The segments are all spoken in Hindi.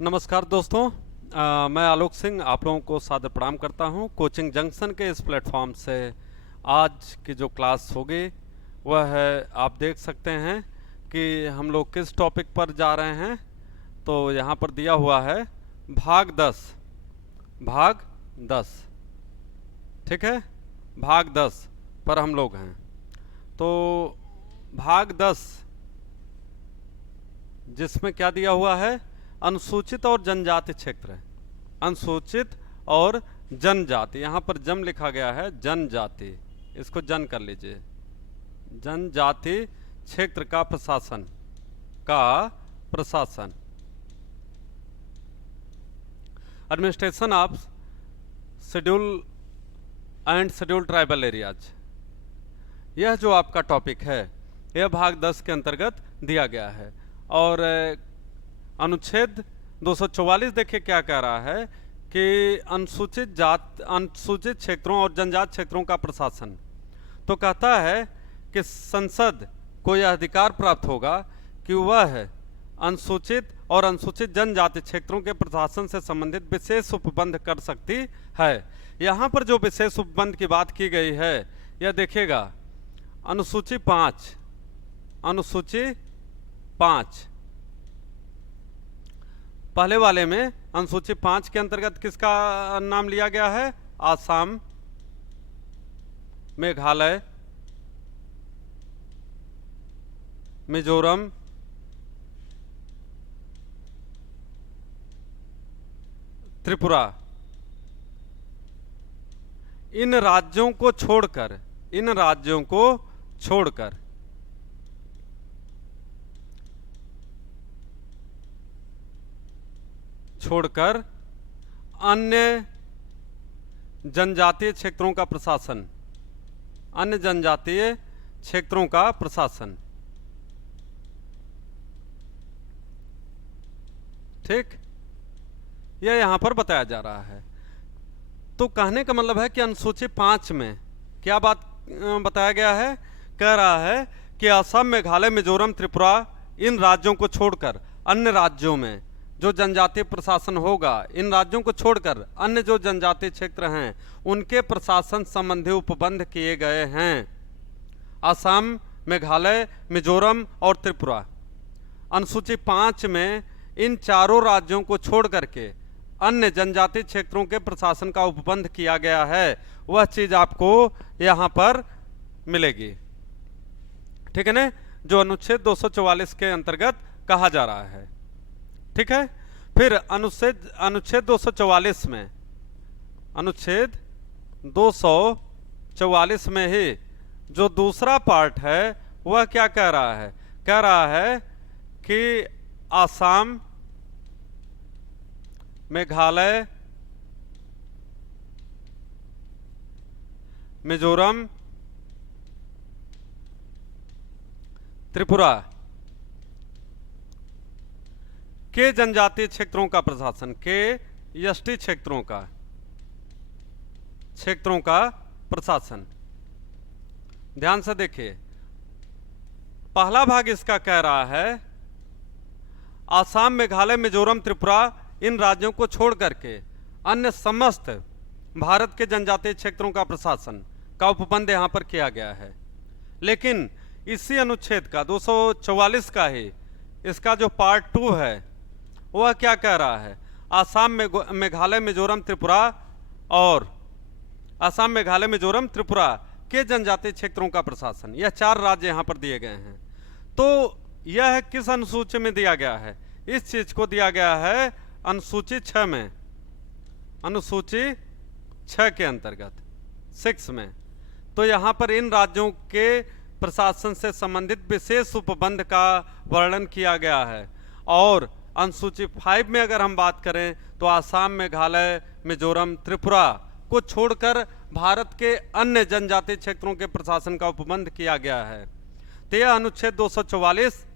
नमस्कार दोस्तों। मैं आलोक सिंह आप लोगों को सादर प्रणाम करता हूं। कोचिंग जंक्शन के इस प्लेटफॉर्म से आज की जो क्लास होगी वह है, आप देख सकते हैं कि हम लोग किस टॉपिक पर जा रहे हैं। तो यहाँ पर दिया हुआ है भाग 10। भाग 10, ठीक है। भाग 10 पर हम लोग हैं। तो भाग 10 जिसमें क्या दिया हुआ है, अनुसूचित और जनजाति क्षेत्र। अनुसूचित और जनजाति, यहाँ पर जन लिखा गया है, जनजाति, इसको जन कर लीजिए। जनजाति क्षेत्र का प्रशासन, administration of schedule and schedule tribal areas, यह जो आपका टॉपिक है यह भाग 10 के अंतर्गत दिया गया है। और अनुच्छेद 244 देखिए क्या कह रहा है कि अनुसूचित क्षेत्रों और जनजाति क्षेत्रों का प्रशासन। तो कहता है कि संसद को यह अधिकार प्राप्त होगा कि वह अनुसूचित और अनुसूचित जनजाति क्षेत्रों के प्रशासन से संबंधित विशेष उपबंध कर सकती है। यहाँ पर जो विशेष उपबंध की बात की गई है यह देखिएगा, अनुसूची 5, अनुसूची 5 पहले वाले में अनुसूची 5 के अंतर्गत किसका नाम लिया गया है? आसाम, मेघालय, मिजोरम, त्रिपुरा। इन राज्यों को छोड़कर अन्य जनजातीय क्षेत्रों का प्रशासन, ठीक, यह यहां पर बताया जा रहा है। तो कहने का मतलब है कि अनुसूची 5 में क्या बात बताया गया है? कह रहा है कि असम, मेघालय, मिजोरम, त्रिपुरा, इन राज्यों को छोड़कर अन्य राज्यों में जो जनजातीय प्रशासन होगा, इन राज्यों को छोड़कर अन्य जो जनजातीय क्षेत्र हैं उनके प्रशासन संबंधी उपबंध किए गए हैं। असम, मेघालय, मिजोरम और त्रिपुरा। अनुसूची 5 में इन चारों राज्यों को छोड़ करके अन्य जनजातीय क्षेत्रों के प्रशासन का उपबंध किया गया है। वह चीज आपको यहां पर मिलेगी, ठीक है ना, जो अनुच्छेद 244 के अंतर्गत कहा जा रहा है, ठीक है। फिर अनुच्छेद 244 में, अनुच्छेद 244 में ही जो दूसरा पार्ट है वह क्या कह रहा है? कह रहा है कि आसाम, मेघालय, मिजोरम, त्रिपुरा के जनजातीय क्षेत्रों का प्रशासन, के एसटी क्षेत्रों का प्रशासन, ध्यान से देखिए। पहला भाग इसका कह रहा है आसाम, मेघालय, मिजोरम, त्रिपुरा, इन राज्यों को छोड़ करके अन्य समस्त भारत के जनजातीय क्षेत्रों का प्रशासन का उपबंध यहां पर किया गया है। लेकिन इसी अनुच्छेद का 244 का ही इसका जो पार्ट 2 है वह क्या कह रहा है? आसाम, मेघालय, मिजोरम, त्रिपुरा और असम, मेघालय, मिजोरम, त्रिपुरा के जनजातीय क्षेत्रों का प्रशासन, यह 4 राज्य यहां पर दिए गए हैं। तो यह किस अनुसूची में दिया गया है? इस चीज को दिया गया है अनुसूची 6 में, अनुसूची 6 के अंतर्गत 6 में। तो यहां पर इन राज्यों के प्रशासन से संबंधित विशेष उपबंध का वर्णन किया गया है। और अनुसूची 5 में अगर हम बात करें तो आसाम, मेघालय, मिजोरम, त्रिपुरा को छोड़कर भारत के अन्य जनजातीय क्षेत्रों के प्रशासन का उपबंध किया गया है। तो यह अनुच्छेद 244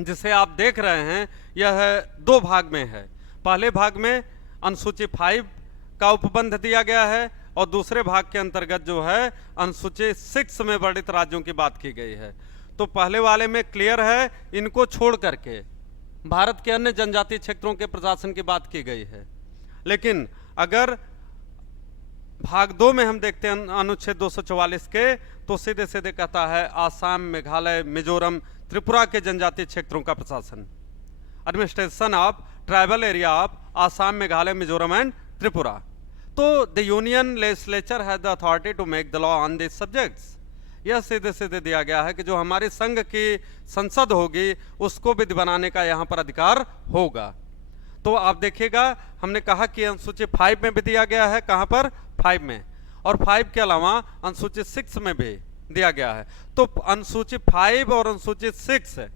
जिसे आप देख रहे हैं यह 2 भाग में है। पहले भाग में अनुसूची 5 का उपबंध दिया गया है और दूसरे भाग के अंतर्गत जो है अनुसूची 6 में वर्णित राज्यों की बात की गई है। तो पहले वाले में क्लियर है, इनको छोड़ करके भारत के अन्य जनजातीय क्षेत्रों के प्रशासन की बात की गई है। लेकिन अगर भाग 2 में हम देखते हैं अनुच्छेद 244 के, तो सीधे सीधे कहता है आसाम, मेघालय, मिजोरम, त्रिपुरा के जनजातीय क्षेत्रों का प्रशासन, administration of tribal area of Assam, Meghalaya, Mizoram and Tripura. तो the union legislature has the authority to make the law on this subjects. यह सीधे सीधे दिया गया है कि जो हमारी संघ की संसद होगी उसको विधि बनाने का यहाँ पर अधिकार होगा। तो आप देखिएगा, हमने कहा कि अनुसूची 5 में भी दिया गया है, कहाँ पर 5 में, और 5 के अलावा अनुसूची 6 में भी दिया गया है। तो अनुसूची 5 और अनुसूची 6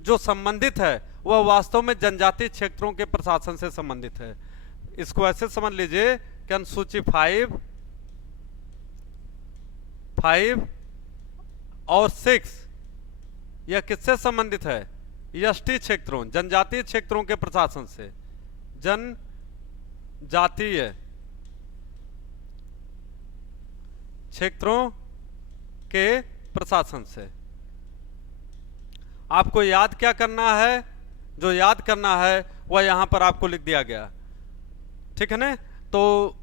जो संबंधित है वह वास्तव में जनजातीय क्षेत्रों के प्रशासन से संबंधित है। इसको ऐसे समझ लीजिए कि अनुसूची 5 और 6 यह किससे संबंधित है? एसटी क्षेत्रों, जनजातीय क्षेत्रों के प्रशासन से, जनजातीय क्षेत्रों के प्रशासन से। आपको याद क्या करना है? जो याद करना है वह यहां पर आपको लिख दिया गया, ठीक है ना? तो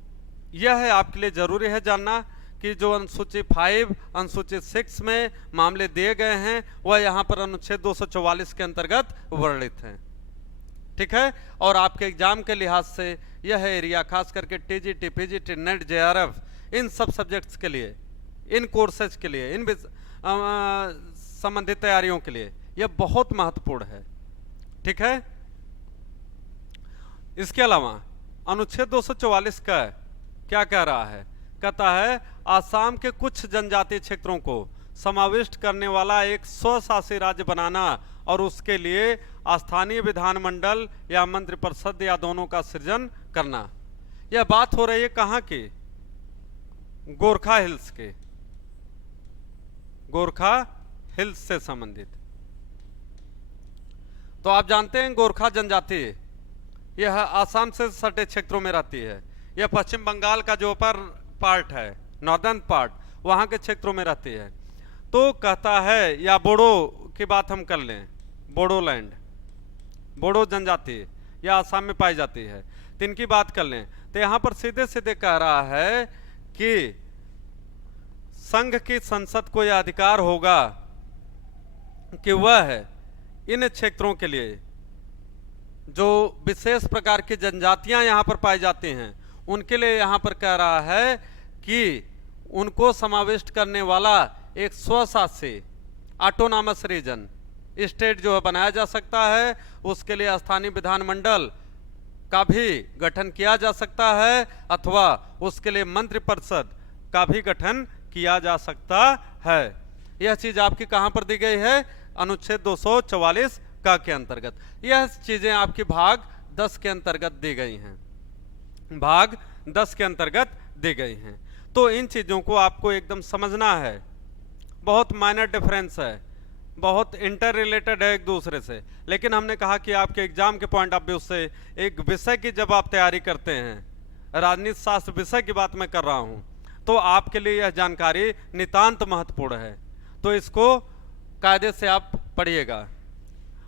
यह है आपके लिए जरूरी है जानना कि जो अनुसूची 5, अनुसूची 6 में मामले दिए गए हैं वह यहाँ पर अनुच्छेद 244 के अंतर्गत वर्णित हैं, ठीक है? और आपके एग्जाम के लिहाज से यह एरिया खास करके टीजीटी, पीजीटी, नेट, जेआरएफ, इन सब सब्जेक्ट्स के लिए, इन कोर्सेज के लिए, इन संबंधित तैयारियों के लिए यह बहुत महत्वपूर्ण है, ठीक है? इसके अलावा अनुच्छेद 244 का क्या कह रहा है? कहता है आसाम के कुछ जनजातीय क्षेत्रों को समाविष्ट करने वाला एक स्वशासी राज्य बनाना और उसके लिए स्थानीय विधानमंडल या मंत्रिपरिषद या दोनों का सृजन करना। यह बात हो रही है कहाँ की? गोरखा हिल्स के, गोरखा हिल्स से संबंधित। तो आप जानते हैं गोरखा जनजाति यह आसाम से सटे क्षेत्रों में रहती है। यह पश्चिम बंगाल का जो अपर पार्ट है, नॉर्दर्न पार्ट, वहां के क्षेत्रों में रहती है। तो कहता है, या बोडो की बात हम कर लें, बोडोलैंड, बोडो जनजाति यह आसाम में पाई जाती है, तो इनकी बात कर लें तो यहां पर सीधे सीधे कह रहा है कि संघ की संसद को यह अधिकार होगा कि वह इन क्षेत्रों के लिए जो विशेष प्रकार की जनजातियां यहां पर पाई जाती हैं उनके लिए यहां पर कह रहा है कि उनको समाविष्ट करने वाला एक स्वशासी ऑटोनॉमस रीजन स्टेट जो है बनाया जा सकता है। उसके लिए स्थानीय विधानमंडल का भी गठन किया जा सकता है अथवा उसके लिए मंत्रिपरिषद का भी गठन किया जा सकता है। यह चीज आपकी कहां पर दी गई है? अनुच्छेद 244 का के अंतर्गत। यह चीजें आपकी भाग 10 के अंतर्गत दी गई हैं, भाग 10 के अंतर्गत दी गई हैं। तो इन चीजों को आपको एकदम समझना है। बहुत माइनर डिफरेंस है, बहुत इंटर रिलेटेड है एक दूसरे से, लेकिन हमने कहा कि आपके एग्जाम के पॉइंट ऑफ व्यू से एक विषय की जब आप तैयारी करते हैं, राजनीति शास्त्र विषय की बात मैं कर रहा हूं, तो आपके लिए यह जानकारी नितांत महत्वपूर्ण है। तो इसको कायदे से आप पढ़िएगा।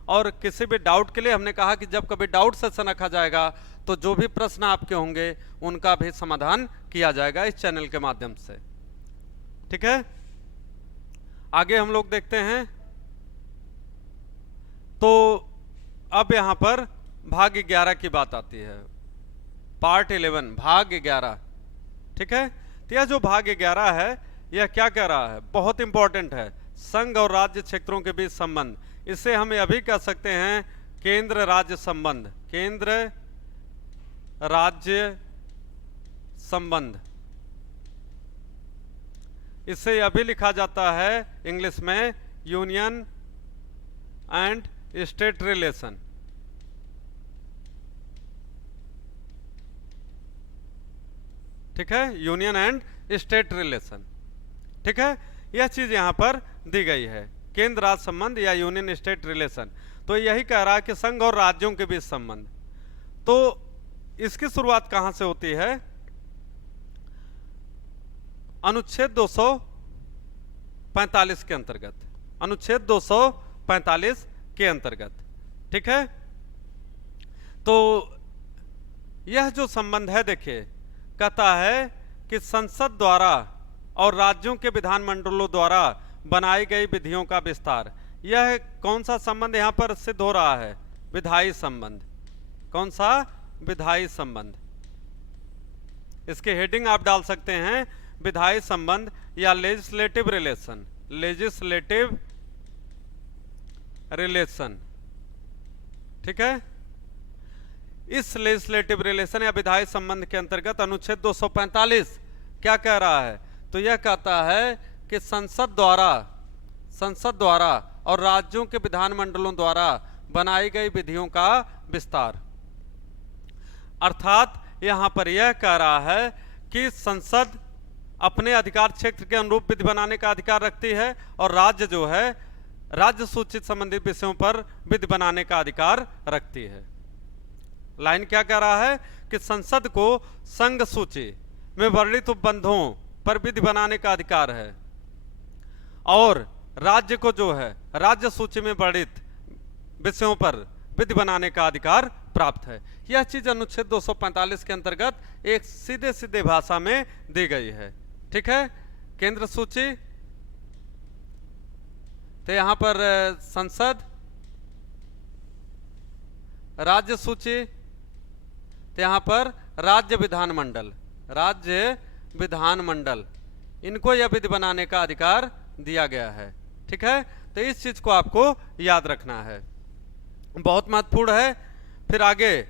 और किसी भी डाउट के लिए हमने कहा कि जब कभी डाउट सेशन रखा जाएगा तो जो भी प्रश्न आपके होंगे उनका भी समाधान किया जाएगा इस चैनल के माध्यम से, ठीक है? आगे हम लोग देखते हैं। तो अब यहां पर भाग 11 की बात आती है, पार्ट 11 भाग 11, ठीक है? तो यह जो भाग 11 है यह क्या कह रहा है? बहुत इंपॉर्टेंट है, संघ और राज्य क्षेत्रों के बीच संबंध। इसे हम अभी कह सकते हैं केंद्र राज्य संबंध, केंद्र राज्य संबंध। इसे अभी लिखा जाता है इंग्लिश में यूनियन एंड स्टेट रिलेशन, ठीक है? यूनियन एंड स्टेट रिलेशन, ठीक है? यह चीज यहां पर दी गई है, केंद्र राज्य संबंध या यूनियन स्टेट रिलेशन। तो यही कह रहा है कि संघ और राज्यों के बीच संबंध। तो इसकी शुरुआत कहां से होती है? अनुच्छेद 245 के अंतर्गत, अनुच्छेद 245 के अंतर्गत, ठीक है? तो यह जो संबंध है, देखिए, कहता है कि संसद द्वारा और राज्यों के विधानमंडलों द्वारा बनाई गई विधियों का विस्तार। यह कौन सा संबंध यहां पर सिद्ध हो रहा है? विधायी संबंध। कौन सा? विधायी संबंध। इसके हेडिंग आप डाल सकते हैं विधायी संबंध या लेजिस्लेटिव रिलेशन। लेजिस्लेटिव रिलेशन, ठीक है। इस लेजिस्लेटिव रिलेशन या विधायी संबंध के अंतर्गत अनुच्छेद 245 क्या कह रहा है? तो यह कहता है कि संसद द्वारा और राज्यों के विधानमंडलों द्वारा बनाई गई विधियों का विस्तार। अर्थात यहां पर यह कह रहा है कि संसद अपने अधिकार क्षेत्र के अनुरूप विधि बनाने का अधिकार रखती है और राज्य जो है राज्य सूचित संबंधित विषयों पर विधि बनाने का अधिकार रखती है। लाइन क्या कह रहा है कि संसद को संघ सूची में वर्णित उपबंधों पर विधि बनाने का अधिकार है और राज्य को जो है राज्य सूची में वर्णित विषयों पर विधि बनाने का अधिकार प्राप्त है। यह चीज अनुच्छेद 245 के अंतर्गत एक सीधे सीधे भाषा में दी गई है, ठीक है। केंद्र सूची, तो यहां पर संसद, राज्य सूची, तो यहां पर राज्य विधानमंडल, इनको यह विधि बनाने का अधिकार दिया गया है, ठीक है। तो इस चीज को आपको याद रखना है, बहुत महत्वपूर्ण है। फिर आगे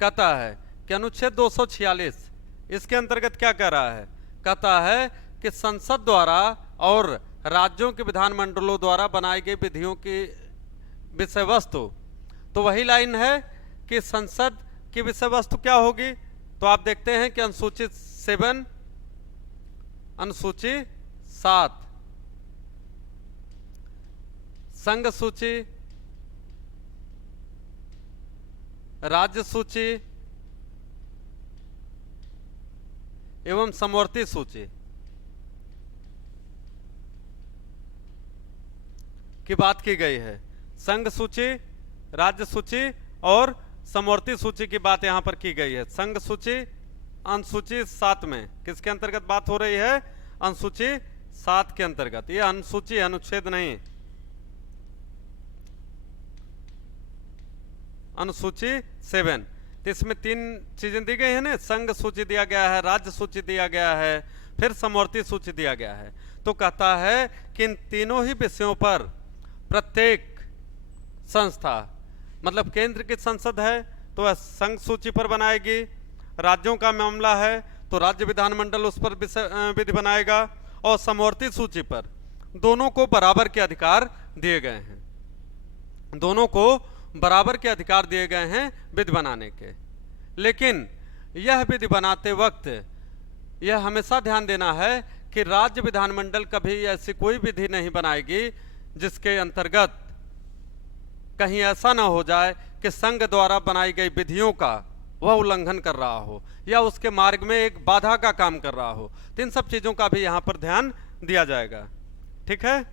कहता है कि अनुच्छेद 246 इसके अंतर्गत क्या कह रहा है? कहता है कि संसद द्वारा और राज्यों के विधानमंडलों द्वारा बनाई गई विधियों की विषय वस्तु, तो वही लाइन है कि संसद की विषय वस्तु क्या होगी? तो आप देखते हैं कि अनुसूची 7, अनुसूची 7, संघ सूची, राज्य सूची एवं समवर्ती सूची की बात की गई है। संघ सूची, राज्य सूची और समवर्ती सूची की बात यहां पर की गई है। संघ सूची अनुसूची 7 में किसके अंतर्गत बात हो रही है? अनुसूची 7 के अंतर्गत। ये अनुसूची, अनुच्छेद नहीं, अनुसूची 7। तो इसमें 3 चीजें दी गई है ना, संघ सूची दिया गया है, राज्य सूची दिया गया है, फिर समवर्ती सूची दिया गया है। तो कहता है कि इन तीनों ही विषयों पर प्रत्येक संस्था, मतलब केंद्र की संसद है तो वह संघ सूची पर बनाएगी, राज्यों का मामला है तो राज्य विधानमंडल उस पर विधि बनाएगा, और समवर्ती सूची पर दोनों को बराबर के अधिकार दिए गए हैं, दोनों को बराबर के अधिकार दिए गए हैं विधि बनाने के। लेकिन यह विधि बनाते वक्त यह हमेशा ध्यान देना है कि राज्य विधानमंडल कभी ऐसी कोई विधि नहीं बनाएगी जिसके अंतर्गत कहीं ऐसा ना हो जाए कि संघ द्वारा बनाई गई विधियों का वह उल्लंघन कर रहा हो या उसके मार्ग में एक बाधा का काम कर रहा हो। तो इन सब चीजों का भी यहां पर ध्यान दिया जाएगा, ठीक है।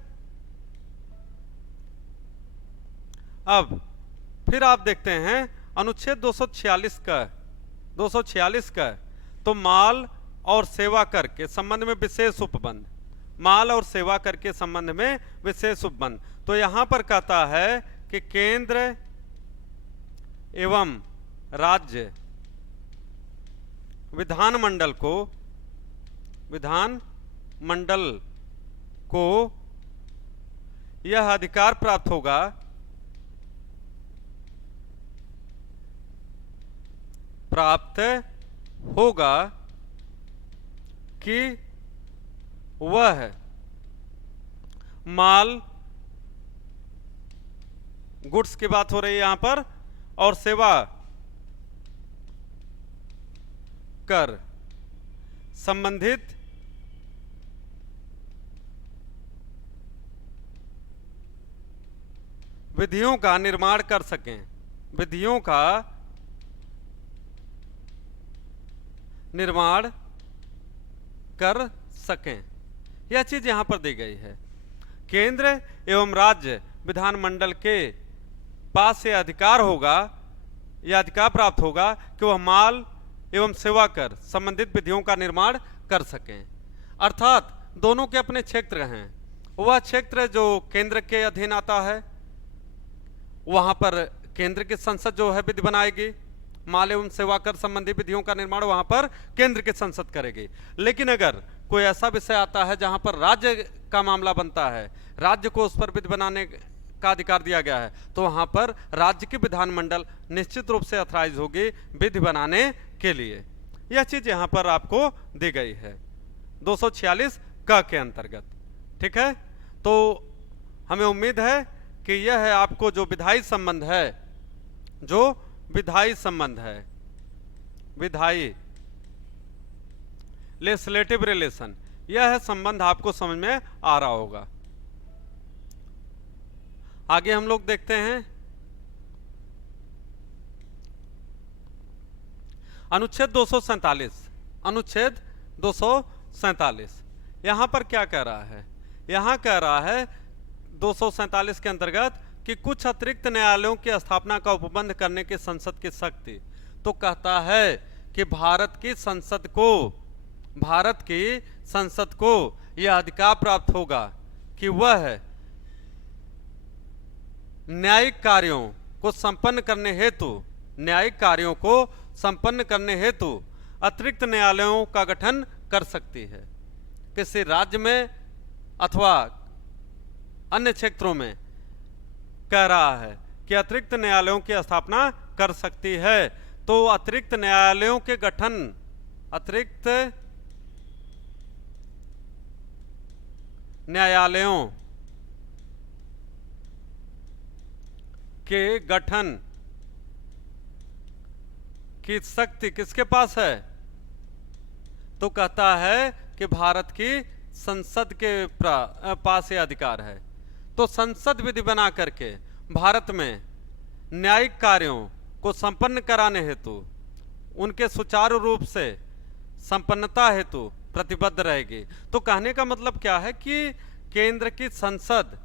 अब फिर आप देखते हैं अनुच्छेद 246 का तो माल और सेवा कर के संबंध में विशेष उपबंध, माल और सेवा कर के संबंध में विशेष उपबंध। तो यहां पर कहता है कि केंद्र एवं राज्य विधानमंडल को यह अधिकार प्राप्त होगा कि वह माल, गुड्स की बात हो रही है यहां पर, और सेवा कर संबंधित विधियों का निर्माण कर सकें, विधियों का निर्माण कर सकें। यह चीज यहां पर दी गई है। केंद्र एवं राज्य विधानमंडल के पास यह अधिकार होगा यह अधिकार प्राप्त होगा कि वह माल एवं सेवा कर संबंधित विधियों का निर्माण कर सकें। अर्थात दोनों के अपने क्षेत्र हैं। वह क्षेत्र जो केंद्र के अधीन आता है, वहां पर केंद्र की संसद जो है विधि बनाएगी, माल एवं सेवा कर संबंधी विधियों का निर्माण वहां पर केंद्र की संसद करेगी। लेकिन अगर कोई ऐसा विषय आता है जहां पर राज्य का मामला बनता है, राज्य को उस पर विधि बनाने का अधिकार दिया गया है, तो वहां पर राज्य की विधानमंडल निश्चित रूप से अथराइज होगी विधि बनाने के लिए। यह चीज यहां पर आपको दी गई है 246 क के अंतर्गत। ठीक है, तो हमें उम्मीद है कि यह है आपको जो विधायी संबंध है, जो विधायी संबंध है, विधायी लेजिस्लेटिव रिलेशन, यह है संबंध आपको समझ में आ रहा होगा। आगे हम लोग देखते हैं अनुच्छेद 247। अनुच्छेद 247 यहां पर क्या कह रहा है? यहां कह रहा है 247 के अंतर्गत कि कुछ अतिरिक्त न्यायालयों की स्थापना का उपबंध करने की संसद की शक्ति। तो कहता है कि भारत की संसद को यह अधिकार प्राप्त होगा कि वह न्यायिक कार्यों को संपन्न करने हेतु अतिरिक्त न्यायालयों का गठन कर सकती है। किसी राज्य में अथवा अन्य क्षेत्रों में कह रहा है कि अतिरिक्त न्यायालयों की स्थापना कर सकती है। तो अतिरिक्त न्यायालयों के गठन की शक्ति किसके पास है? तो कहता है कि भारत की संसद के पास यह अधिकार है। तो संसद विधि बना करके भारत में न्यायिक कार्यों को संपन्न कराने हेतु, उनके सुचारू रूप से संपन्नता हेतु प्रतिबद्ध रहेगी। तो कहने का मतलब क्या है कि केंद्र की संसद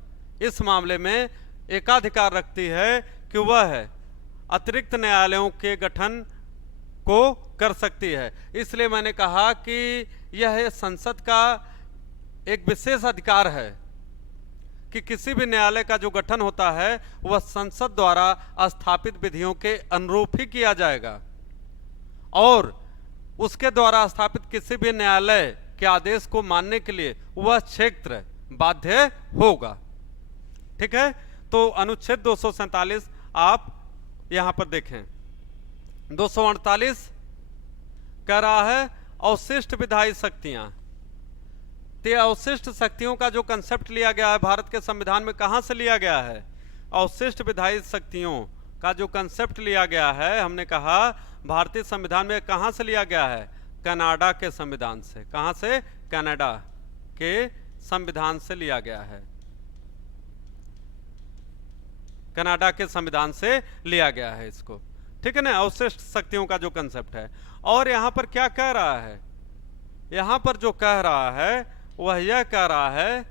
इस मामले में एकाधिकार रखती है कि वह अतिरिक्त न्यायालयों के गठन को कर सकती है। इसलिए मैंने कहा कि यह संसद का एक विशेष अधिकार है कि किसी भी न्यायालय का जो गठन होता है वह संसद द्वारा स्थापित विधियों के अनुरूप ही किया जाएगा और उसके द्वारा स्थापित किसी भी न्यायालय के आदेश को मानने के लिए वह क्षेत्र बाध्य होगा। ठीक है, तो अनुच्छेद 247 आप यहां पर देखें। 248 कह रहा है अवशिष्ट विधायी शक्तियां। तो अवशिष्ट शक्तियों का जो कंसेप्ट लिया गया है भारत के संविधान में, कहां से लिया गया है? अवशिष्ट विधायी शक्तियों का जो कंसेप्ट लिया गया है, हमने कहा भारतीय संविधान में कहां से लिया गया है? कनाडा के संविधान से। कहां से? कनाडा के संविधान से लिया गया है। कनाडा के संविधान से लिया गया है इसको। ठीक है ना, अवशिष्ट शक्तियों का जो कंसेप्ट है। और यहां पर क्या कह रहा है? यहां पर जो कह रहा है वह यह कह रहा है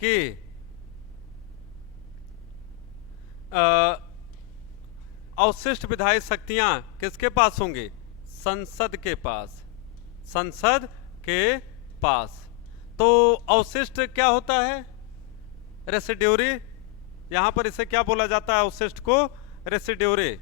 कि अवशिष्ट विधायी शक्तियां किसके पास होंगी? संसद के पास। संसद के पास। तो अवशिष्ट क्या होता है? रेसिड्यूरी। यहां पर इसे क्या बोला जाता है? अवशिष्ट को रेसिड्यूरी।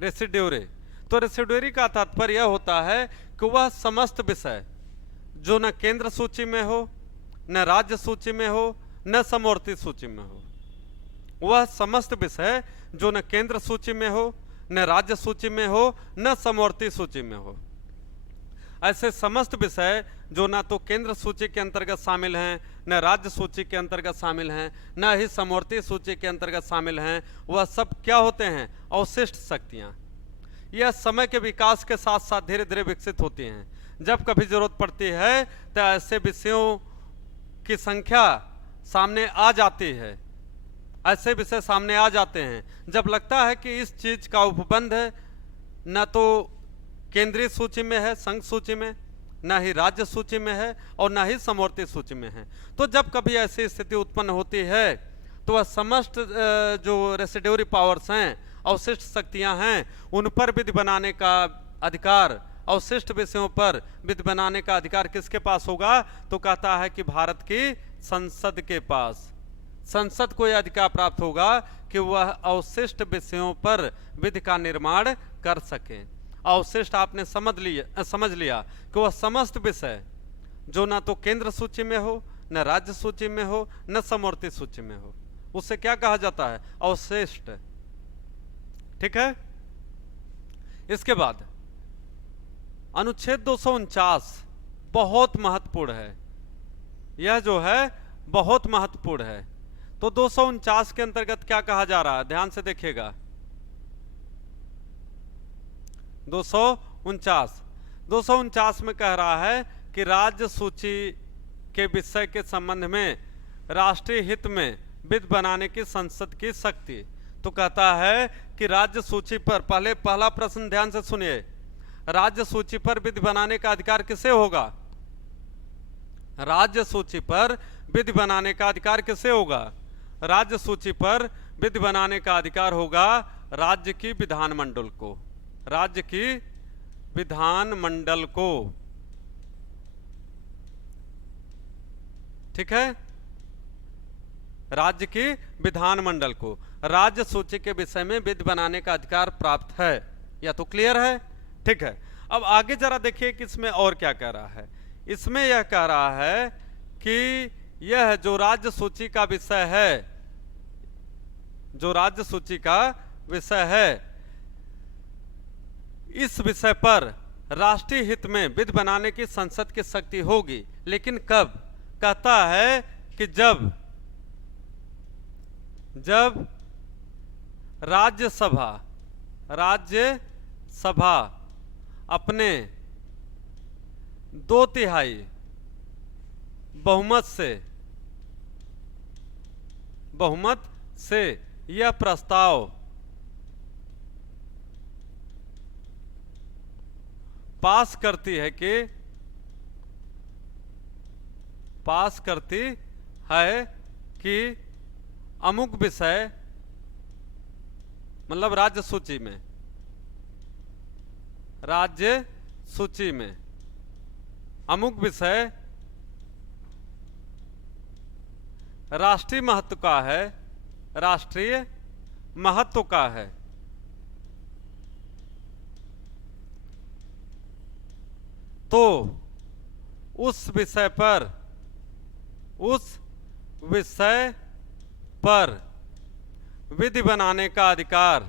रेसिड्यूरी। तो रेसिड्यूरी का तात्पर्य यह होता है कि वह समस्त विषय जो न केंद्र सूची में हो, न राज्य सूची में हो, न समवर्ती सूची में हो, वह समस्त विषय जो न केंद्र सूची में हो, न राज्य सूची में हो, न समवर्ती सूची में हो, ऐसे समस्त विषय जो ना तो केंद्र सूची के अंतर्गत शामिल हैं, न राज्य सूची के अंतर्गत शामिल हैं, न ही समवर्ती सूची के अंतर्गत शामिल हैं, वह सब क्या होते हैं? अवशिष्ट शक्तियां। यह समय के विकास के साथ साथ धीरे धीरे विकसित होती हैं। जब कभी जरूरत पड़ती है तो ऐसे विषयों की संख्या सामने आ जाती है, ऐसे विषय सामने आ जाते हैं जब लगता है कि इस चीज का उपबंध न तो केंद्रीय सूची में है, संघ सूची में, ना ही राज्य सूची में है और ना ही समवर्ती सूची में है। तो जब कभी ऐसी स्थिति उत्पन्न होती है तो वह समस्त जो रेसिड्यूरी पावर्स हैं, अवशिष्ट शक्तियां हैं, उन पर विधि बनाने का अधिकार, अवशिष्ट विषयों पर विधि बनाने का अधिकार किसके पास होगा? तो कहता है कि भारत की संसद के पास। संसद को यह अधिकार प्राप्त होगा कि वह अवशिष्ट विषयों पर विधि का निर्माण कर सके। अवशिष्ट आपने समझ लिया कि वह समस्त विषय जो ना तो केंद्र सूची में हो, न राज्य सूची में हो, न समवर्ती सूची में हो, उसे क्या कहा जाता है? अवशिष्ट। ठीक है। इसके बाद अनुच्छेद 249 बहुत महत्वपूर्ण है। यह जो है बहुत महत्वपूर्ण है। तो 249 के अंतर्गत क्या कहा जा रहा है? ध्यान से देखिएगा। 249 में कह रहा है कि राज्य सूची के विषय के संबंध में राष्ट्रीय हित में विधि बनाने की संसद की शक्ति। तो कहता है कि राज्य सूची पर, पहला प्रश्न ध्यान से सुनिए, राज्य सूची पर विधि बनाने का अधिकार किसे होगा? राज्य सूची पर विधि बनाने का अधिकार किसे होगा? राज्य सूची पर विधि बनाने का अधिकार होगा राज्य की विधानमंडल को। राज्य की विधानमंडल को। ठीक है। राज्य की विधानमंडल को राज्य सूची के विषय में विधि बनाने का अधिकार प्राप्त है। या तो क्लियर है? ठीक है। अब आगे जरा देखिए कि इसमें और क्या कह रहा है। इसमें यह कह रहा है कि यह जो राज्य सूची का विषय है, जो राज्य सूची का विषय है, इस विषय पर राष्ट्रीय हित में विधि बनाने की संसद की शक्ति होगी। लेकिन कब? कहता है कि जब राज्यसभा अपने 2/3 बहुमत से यह प्रस्ताव पास करती है कि अमुक विषय, मतलब राज्य सूची में अमुक विषय राष्ट्रीय महत्व का है, तो उस विषय पर विधि बनाने का अधिकार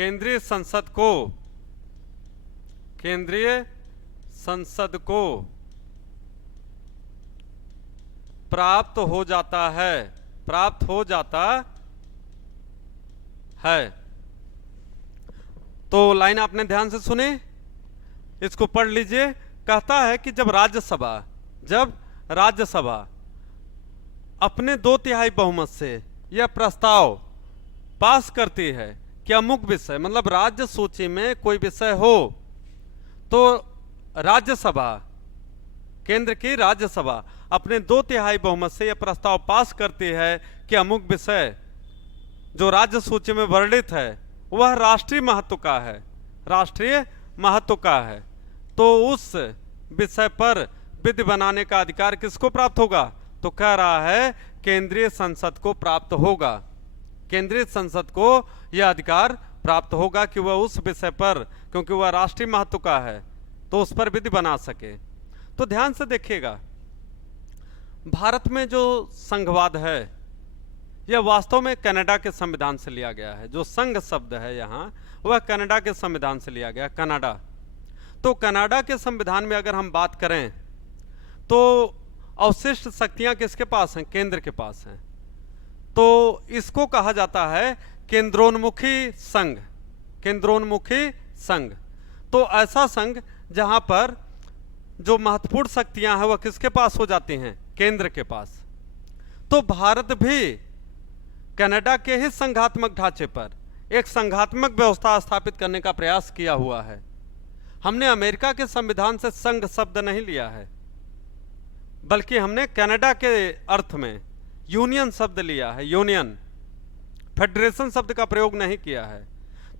केंद्रीय संसद को प्राप्त हो जाता है। तो लाइन आपने ध्यान से सुनी, इसको पढ़ लीजिए। कहता है कि जब राज्यसभा अपने 2/3 बहुमत से यह प्रस्ताव पास करती है कि अमुक विषय, मतलब राज्य सूची में कोई विषय हो, तो राज्यसभा, केंद्र की राज्यसभा अपने 2/3 बहुमत से यह प्रस्ताव पास करती है कि अमुक विषय जो राज्य सूची में वर्णित है वह राष्ट्रीय महत्व का है, तो उस विषय पर विधि बनाने का अधिकार किसको प्राप्त होगा? तो कह रहा है केंद्रीय संसद को प्राप्त होगा। केंद्रीय संसद को यह अधिकार प्राप्त होगा कि वह उस विषय पर, क्योंकि वह राष्ट्रीय महत्व का है, तो उस पर विधि बना सके। तो ध्यान से देखिएगा, भारत में जो संघवाद है यह वास्तव में कनाडा के संविधान से लिया गया है। जो संघ शब्द है यहाँ, वह कनाडा के संविधान से लिया गया। कनाडा, तो कनाडा के संविधान में अगर हम बात करें तो अवशिष्ट शक्तियां किसके पास हैं? केंद्र के पास हैं। तो इसको कहा जाता है केंद्रोन्मुखी संघ। तो ऐसा संघ जहां पर जो महत्वपूर्ण शक्तियां हैं वह किसके पास हो जाती हैं? केंद्र के पास। तो भारत भी कनाडा के ही संघात्मक ढांचे पर एक संघात्मक व्यवस्था स्थापित करने का प्रयास किया हुआ है। हमने अमेरिका के संविधान से संघ शब्द नहीं लिया है, बल्कि हमने कनाडा के अर्थ में यूनियन शब्द लिया है। यूनियन, फेडरेशन शब्द का प्रयोग नहीं किया है।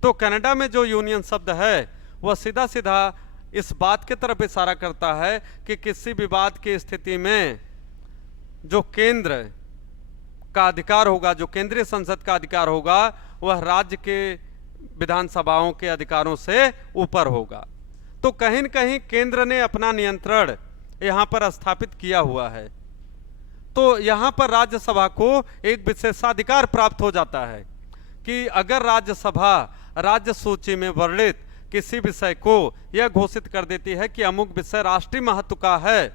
तो कनाडा में जो यूनियन शब्द है वह सीधा सीधा इस बात की तरफ इशारा करता है कि किसी विवाद की स्थिति में जो केंद्र का अधिकार होगा, जो केंद्रीय संसद का अधिकार होगा, वह राज्य के विधानसभाओं के अधिकारों से ऊपर होगा। तो कहीं न कहीं केंद्र ने अपना नियंत्रण यहाँ पर स्थापित किया हुआ है। तो यहाँ पर राज्यसभा को एक विशेषाधिकार प्राप्त हो जाता है कि अगर राज्यसभा राज्य सूची में वर्णित किसी विषय को यह घोषित कर देती है कि अमुक विषय राष्ट्रीय महत्व का है,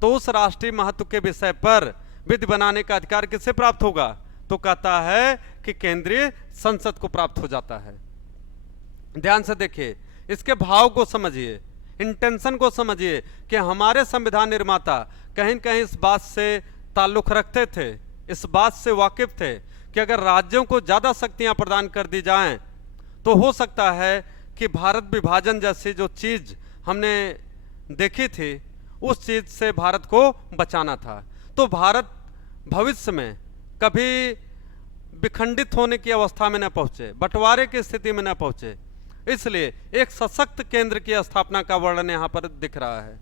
तो उस राष्ट्रीय महत्व के विषय पर विधि बनाने का अधिकार किससे प्राप्त होगा? तो कहता है कि केंद्रीय संसद को प्राप्त हो जाता है। ध्यान से देखिए, इसके भाव को समझिए, इंटेंशन को समझिए कि हमारे संविधान निर्माता कहीं न कहीं इस बात से ताल्लुक रखते थे, इस बात से वाकिफ थे कि अगर राज्यों को ज़्यादा शक्तियां प्रदान कर दी जाएं तो हो सकता है कि भारत विभाजन जैसी जो चीज़ हमने देखी थी उस चीज़ से भारत को बचाना था। तो भारत भविष्य में कभी विखंडित होने की अवस्था में न पहुंचे, बंटवारे की स्थिति में न पहुंचे, इसलिए एक सशक्त केंद्र की स्थापना का वर्णन यहाँ पर दिख रहा है।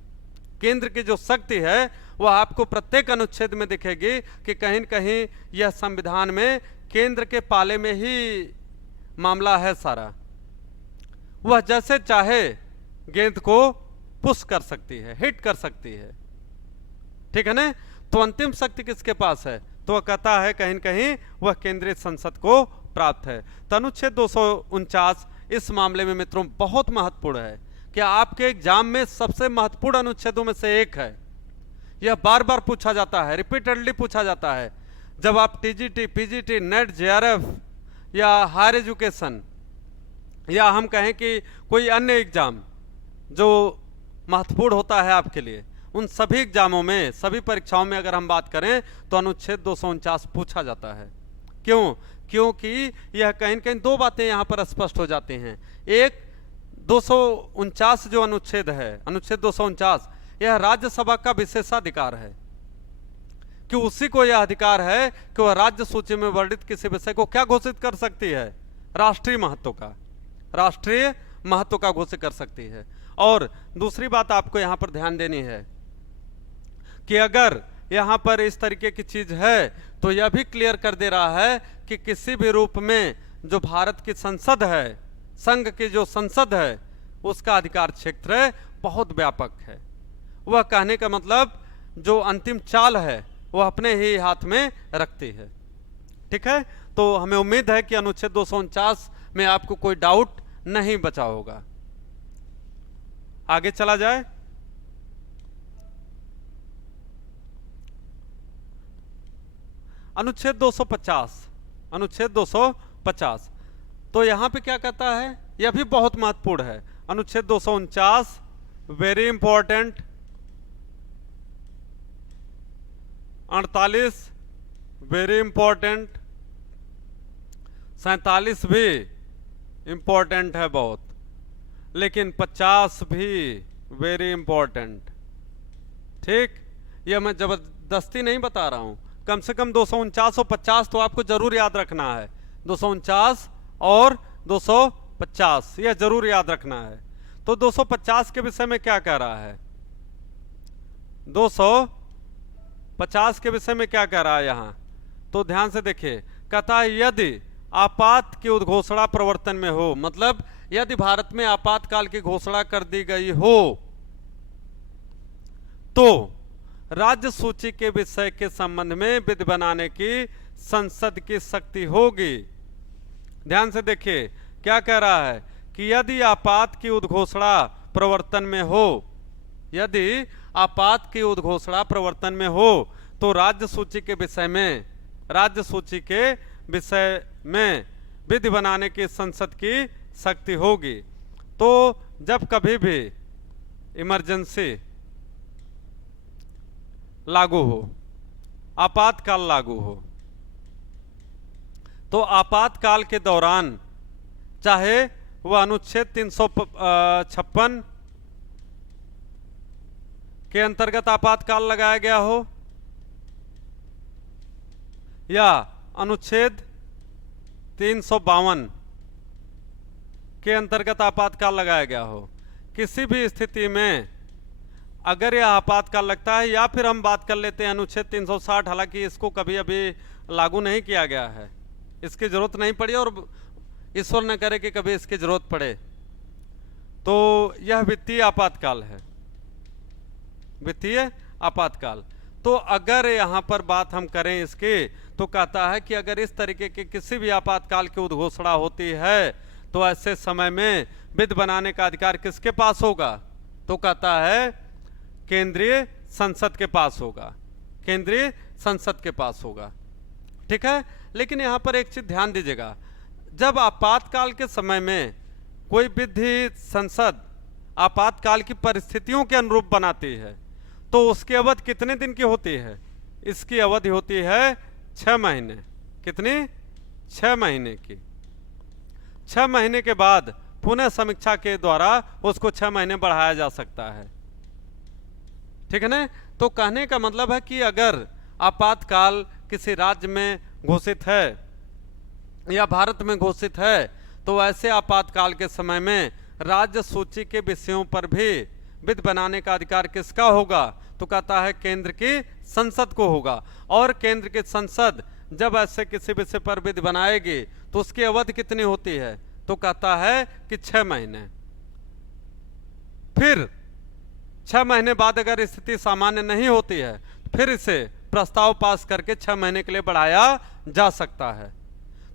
केंद्र की जो शक्ति है वह आपको प्रत्येक अनुच्छेद में दिखेगी कि कहीं न कहीं यह संविधान में केंद्र के पाले में ही मामला है सारा। वह जैसे चाहे गेंद को पुश कर सकती है, हिट कर सकती है, ठीक है ना। तो अंतिम शक्ति किसके पास है? तो वह कहता है कहीं न कहीं वह केंद्रीय संसद को प्राप्त है। तो अनुच्छेद 249 इस मामले में मित्रों बहुत महत्वपूर्ण है कि आपके एग्जाम में सबसे महत्वपूर्ण अनुच्छेदों में से एक है। यह बार बार पूछा जाता है, रिपीटेडली पूछा जाता है। जब आप टीजीटी, पीजीटी, नेट, जेआरएफ या हायर एजुकेशन या हम कहें कि कोई अन्य एग्जाम जो महत्वपूर्ण होता है आपके लिए, उन सभी एग्जामों में, सभी परीक्षाओं में अगर हम बात करें तो अनुच्छेद 249 पूछा जाता है। क्यों? क्योंकि यह कहीं न कहीं दो बातें यहाँ पर स्पष्ट हो जाती हैं। एक, 249 जो अनुच्छेद है, अनुच्छेद 249, यह राज्यसभा का विशेषाधिकार है कि उसी को यह अधिकार है कि वह राज्य सूची में वर्णित किसी विषय को क्या घोषित कर सकती है? राष्ट्रीय महत्व का, राष्ट्रीय महत्व का घोषित कर सकती है। और दूसरी बात आपको यहाँ पर ध्यान देनी है कि अगर यहाँ पर इस तरीके की चीज है तो यह भी क्लियर कर दे रहा है कि किसी भी रूप में जो भारत की संसद है, संघ की जो संसद है, उसका अधिकार क्षेत्र बहुत व्यापक है। वह कहने का मतलब जो अंतिम चाल है वह अपने ही हाथ में रखती है, ठीक है। तो हमें उम्मीद है कि अनुच्छेद 249 में आपको कोई डाउट नहीं बचा होगा। आगे चला जाए। अनुच्छेद 250, अनुच्छेद 250 तो यहां पे क्या कहता है? यह भी बहुत महत्वपूर्ण है। अनुच्छेद 249 वेरी इंपॉर्टेंट, 48 वेरी इंपॉर्टेंट, 47 भी इंपॉर्टेंट है बहुत, लेकिन 50 भी वेरी इंपॉर्टेंट, ठीक। यह मैं जबरदस्ती नहीं बता रहा हूं, कम से कम 249 और 50 तो आपको जरूर याद रखना है। 249 और 250 यह जरूर याद रखना है। तो 250 के विषय में क्या कह रहा है? 250 के विषय में क्या कह रहा है यहां? तो ध्यान से देखिए, कहता है यदि आपात की उद्घोषणा प्रवर्तन में हो, मतलब यदि भारत में आपातकाल की घोषणा कर दी गई हो तो राज्य सूची के विषय के संबंध में विधि बनाने की संसद की शक्ति होगी। ध्यान से देखिए क्या कह रहा है कि यदि आपात की उद्घोषणा प्रवर्तन में हो, यदि आपात की उद्घोषणा प्रवर्तन में हो तो राज्य सूची के विषय में, राज्य सूची के विषय में विधि बनाने की संसद की शक्ति होगी। तो जब कभी भी इमरजेंसी लागू हो, आपातकाल लागू हो, तो आपातकाल के दौरान चाहे वह अनुच्छेद 356 के अंतर्गत आपातकाल लगाया गया हो या अनुच्छेद 352 के अंतर्गत आपातकाल लगाया गया हो, किसी भी स्थिति में अगर यह आपातकाल लगता है, या फिर हम बात कर लेते हैं अनुच्छेद 360, हालांकि इसको कभी अभी लागू नहीं किया गया है, इसकी जरूरत नहीं पड़ी और ईश्वर न करे कि कभी इसकी जरूरत पड़े, तो यह वित्तीय आपातकाल है, वित्तीय आपातकाल। तो अगर यहाँ पर बात हम करें इसकी, तो कहता है कि अगर इस तरीके के किसी भी आपातकाल की उद्घोषणा होती है तो ऐसे समय में विधि बनाने का अधिकार किसके पास होगा, तो कहता है केंद्रीय संसद के पास होगा, केंद्रीय संसद के पास होगा। ठीक है, लेकिन यहाँ पर एक चीज ध्यान दीजिएगा, जब आपातकाल के समय में कोई विधि संसद आपातकाल की परिस्थितियों के अनुरूप बनाती है तो उसकी अवधि कितने दिन की होती है, इसकी अवधि होती है 6 महीने। कितनी? 6 महीने की। 6 महीने के बाद पुनः समीक्षा के द्वारा उसको 6 महीने बढ़ाया जा सकता है। ठीक है ना, तो कहने का मतलब है कि अगर आपातकाल किसी राज्य में घोषित है या भारत में घोषित है तो ऐसे आपातकाल के समय में राज्य सूची के विषयों पर भी विधि बनाने का अधिकार किसका होगा, तो कहता है केंद्र की संसद को होगा। और केंद्र की संसद जब ऐसे किसी विषय पर विधि बनाएगी तो उसकी अवधि कितनी होती है, तो कहता है कि 6 महीने। फिर 6 महीने बाद अगर स्थिति सामान्य नहीं होती है फिर इसे प्रस्ताव पास करके 6 महीने के लिए बढ़ाया जा सकता है।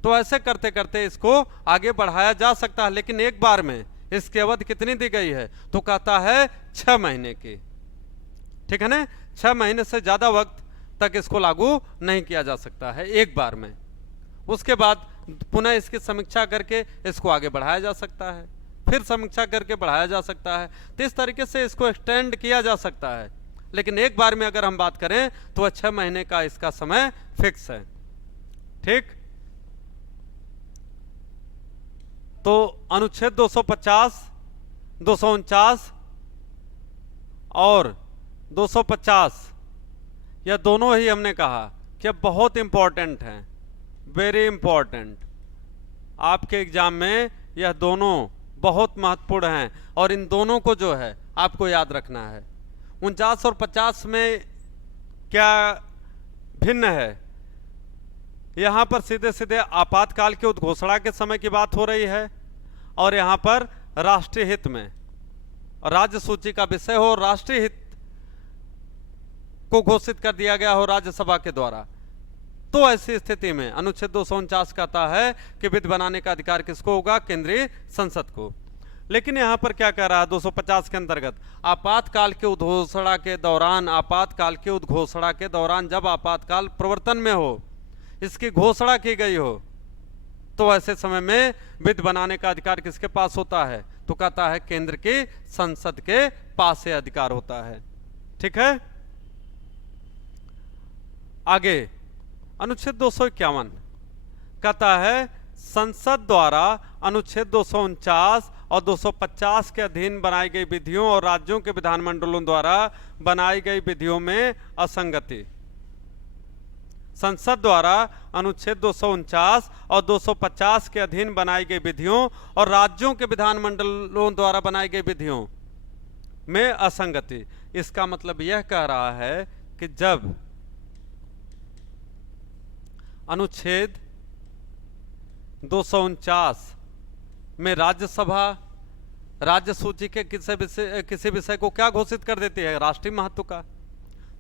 तो ऐसे करते करते इसको आगे बढ़ाया जा सकता है, लेकिन एक बार में इसकी अवधि कितनी दी गई है, तो कहता है 6 महीने की। ठीक है ना, 6 महीने से ज्यादा वक्त तक इसको लागू नहीं किया जा सकता है एक बार में। उसके बाद पुनः इसकी समीक्षा करके इसको आगे बढ़ाया जा सकता है, फिर समीक्षा करके बढ़ाया जा सकता है। तो इस तरीके से इसको एक्सटेंड किया जा सकता है, लेकिन एक बार में अगर हम बात करें तो 6 महीने का इसका समय फिक्स है। ठीक, तो अनुच्छेद 250, 249 और 250 यह दोनों ही हमने कहा कि बहुत इंपॉर्टेंट हैं, वेरी इंपॉर्टेंट। आपके एग्जाम में यह दोनों बहुत महत्वपूर्ण हैं और इन दोनों को जो है आपको याद रखना है। 49 और 50 में क्या भिन्न है, यहां पर सीधे सीधे आपातकाल की उद्घोषणा के समय की बात हो रही है और यहां पर राष्ट्रीय हित में राज्य सूची का विषय हो, राष्ट्रीय हित को घोषित कर दिया गया हो राज्यसभा के द्वारा। तो ऐसी स्थिति में अनुच्छेद 249 कहता है कि विधि बनाने का अधिकार किसको होगा, केंद्रीय संसद को। लेकिन यहां पर क्या कह रहा है 250 के अंतर्गत, आपातकाल की उद्घोषणा के दौरान, आपातकाल की उद्घोषणा के दौरान जब आपातकाल प्रवर्तन में हो, इसकी घोषणा की गई हो, तो ऐसे समय में विधि बनाने का अधिकार किसके पास होता है, तो कहता है केंद्र की संसद के पास यह अधिकार होता है। ठीक है, आगे अनुच्छेद 251 कहता है संसद द्वारा अनुच्छेद 249 और 250 के अधीन बनाई गई विधियों और राज्यों के विधानमंडलों द्वारा बनाई गई विधियों में असंगति। संसद द्वारा अनुच्छेद 249 और 250 के अधीन बनाई गई विधियों और राज्यों के विधानमंडलों द्वारा बनाई गई विधियों में असंगति। इसका मतलब यह कह रहा है कि जब अनुच्छेद 249 में राज्यसभा राज्य सूची के किसी विषय को क्या घोषित कर देती है, राष्ट्रीय महत्व का।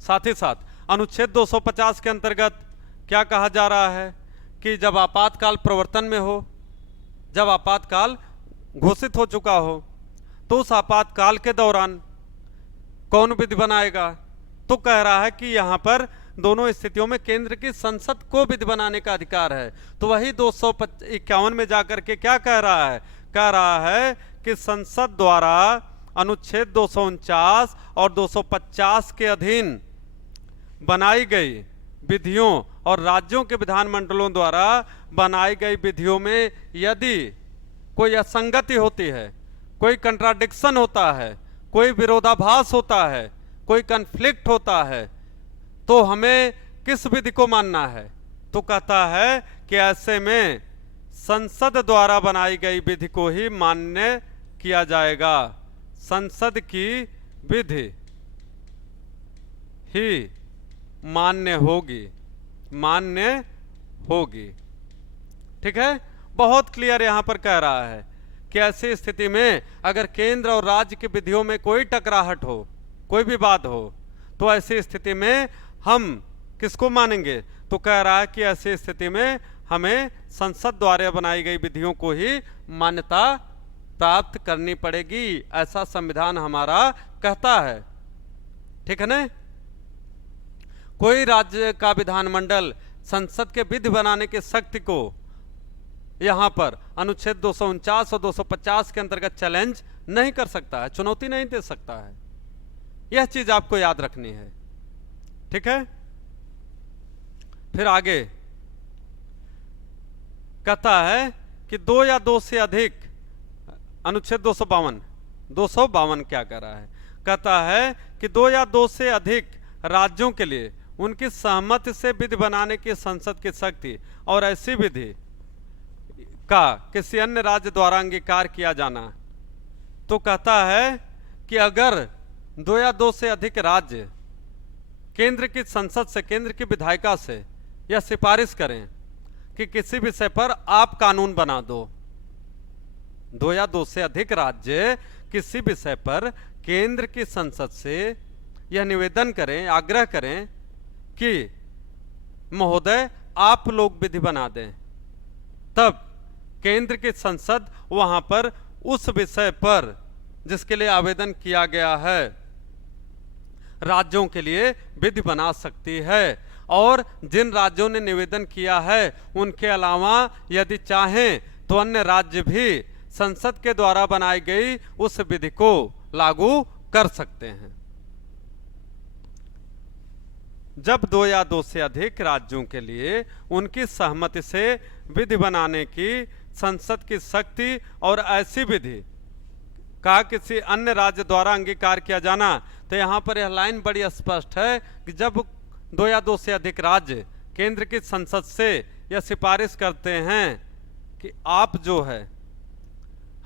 साथ ही साथ अनुच्छेद 250 के अंतर्गत क्या कहा जा रहा है कि जब आपातकाल प्रवर्तन में हो, जब आपातकाल घोषित हो चुका हो, तो उस आपातकाल के दौरान कौन विधि बनाएगा, तो कह रहा है कि यहां पर दोनों स्थितियों में केंद्र की संसद को विधि बनाने का अधिकार है। तो वही 251 में जाकर के क्या कह रहा है, कह रहा है कि संसद द्वारा अनुच्छेद 249 और 250 के अधीन बनाई गई विधियों और राज्यों के विधानमंडलों द्वारा बनाई गई विधियों में यदि कोई असंगति होती है, कोई कंट्राडिक्शन होता है, कोई विरोधाभास होता है, कोई कन्फ्लिक्ट होता है, तो हमें किस विधि को मानना है? तो कहता है कि ऐसे में संसद द्वारा बनाई गई विधि को ही मान्य किया जाएगा। संसद की विधि ही मान्य होगी, मान्य होगी। ठीक है, बहुत क्लियर यहां पर कह रहा है कि ऐसी स्थिति में अगर केंद्र और राज्य की विधियों में कोई टकराहट हो, कोई विवाद हो, तो ऐसी स्थिति में हम किसको मानेंगे? तो कह रहा है कि ऐसी स्थिति में हमें संसद द्वारा बनाई गई विधियों को ही मान्यता प्राप्त करनी पड़ेगी, ऐसा संविधान हमारा कहता है। ठीक है ना? कोई राज्य का विधानमंडल संसद के विधि बनाने की शक्ति को यहां पर अनुच्छेद 249 और 250 के अंतर्गत चैलेंज नहीं कर सकता है, चुनौती नहीं दे सकता है। यह चीज आपको याद रखनी है। ठीक है, फिर आगे कहता है कि दो या दो से अधिक, अनुच्छेद 252 क्या कह रहा है? कहता है कि दो या दो से अधिक राज्यों के लिए उनकी सहमति से विधि बनाने की संसद की शक्ति और ऐसी विधि का किसी अन्य राज्य द्वारा अंगीकार किया जाना। तो कहता है कि अगर दो या दो से अधिक राज्य केंद्र की संसद से, केंद्र की विधायिका से यह सिफारिश करें कि किसी विषय पर आप कानून बना दो, दो या दो से अधिक राज्य किसी विषय पर केंद्र की संसद से यह निवेदन करें, आग्रह करें कि महोदय आप लोग विधि बना दें, तब केंद्र की संसद वहां पर उस विषय पर जिसके लिए आवेदन किया गया है राज्यों के लिए विधि बना सकती है। और जिन राज्यों ने निवेदन किया है उनके अलावा यदि चाहें तो अन्य राज्य भी संसद के द्वारा बनाई गई उस विधि को लागू कर सकते हैं। जब दो या दो से अधिक राज्यों के लिए उनकी सहमति से विधि बनाने की संसद की शक्ति और ऐसी विधि का किसी अन्य राज्य द्वारा अंगीकार किया जाना, तो यहां पर यह लाइन बड़ी स्पष्ट है कि जब दो या दो से अधिक राज्य केंद्र की संसद से यह सिफारिश करते हैं कि आप जो है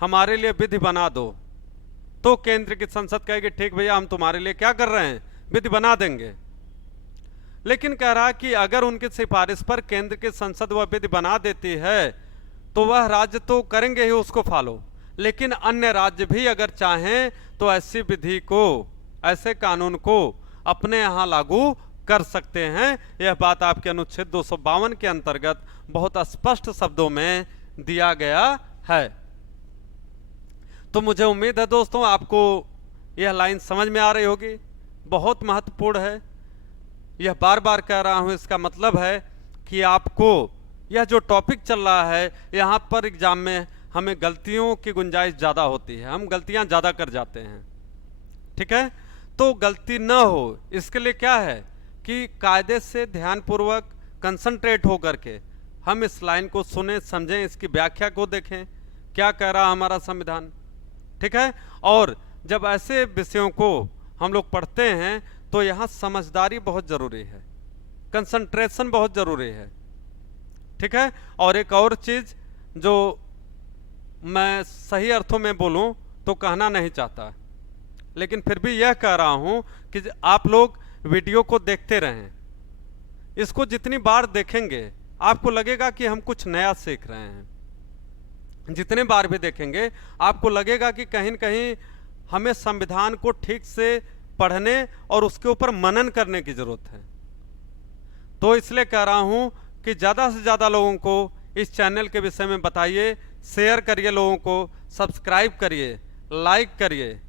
हमारे लिए विधि बना दो, तो केंद्र की संसद कहेगी ठीक भैया हम तुम्हारे लिए क्या कर रहे हैं, विधि बना देंगे। लेकिन कह रहा कि अगर उनकी सिफारिश पर केंद्र की संसद वह विधि बना देती है तो वह राज्य तो करेंगे ही उसको फॉलो, लेकिन अन्य राज्य भी अगर चाहें तो ऐसी विधि को, ऐसे कानून को अपने यहां लागू कर सकते हैं। यह बात आपके अनुच्छेद 252 के अंतर्गत बहुत स्पष्ट शब्दों में दिया गया है। तो मुझे उम्मीद है दोस्तों आपको यह लाइन समझ में आ रही होगी, बहुत महत्वपूर्ण है। यह बार बार कह रहा हूं, इसका मतलब है कि आपको यह जो टॉपिक चल रहा है यहाँ पर एग्जाम में हमें गलतियों की गुंजाइश ज़्यादा होती है, हम गलतियाँ ज़्यादा कर जाते हैं। ठीक है, तो गलती न हो इसके लिए क्या है कि कायदे से ध्यानपूर्वक कंसंट्रेट हो करके हम इस लाइन को सुने, समझें, इसकी व्याख्या को देखें क्या कह रहा हमारा संविधान। ठीक है, और जब ऐसे विषयों को हम लोग पढ़ते हैं तो यहाँ समझदारी बहुत ज़रूरी है, कंसंट्रेशन बहुत ज़रूरी है। ठीक है, और एक और चीज़ जो मैं सही अर्थों में बोलूं तो कहना नहीं चाहता, लेकिन फिर भी यह कह रहा हूं कि आप लोग वीडियो को देखते रहें। इसको जितनी बार देखेंगे आपको लगेगा कि हम कुछ नया सीख रहे हैं। जितने बार भी देखेंगे आपको लगेगा कि कहीं न कहीं हमें संविधान को ठीक से पढ़ने और उसके ऊपर मनन करने की जरूरत है। तो इसलिए कह रहा हूं कि ज़्यादा से ज़्यादा लोगों को इस चैनल के विषय में बताइए, शेयर करिए, लोगों को सब्सक्राइब करिए, लाइक करिए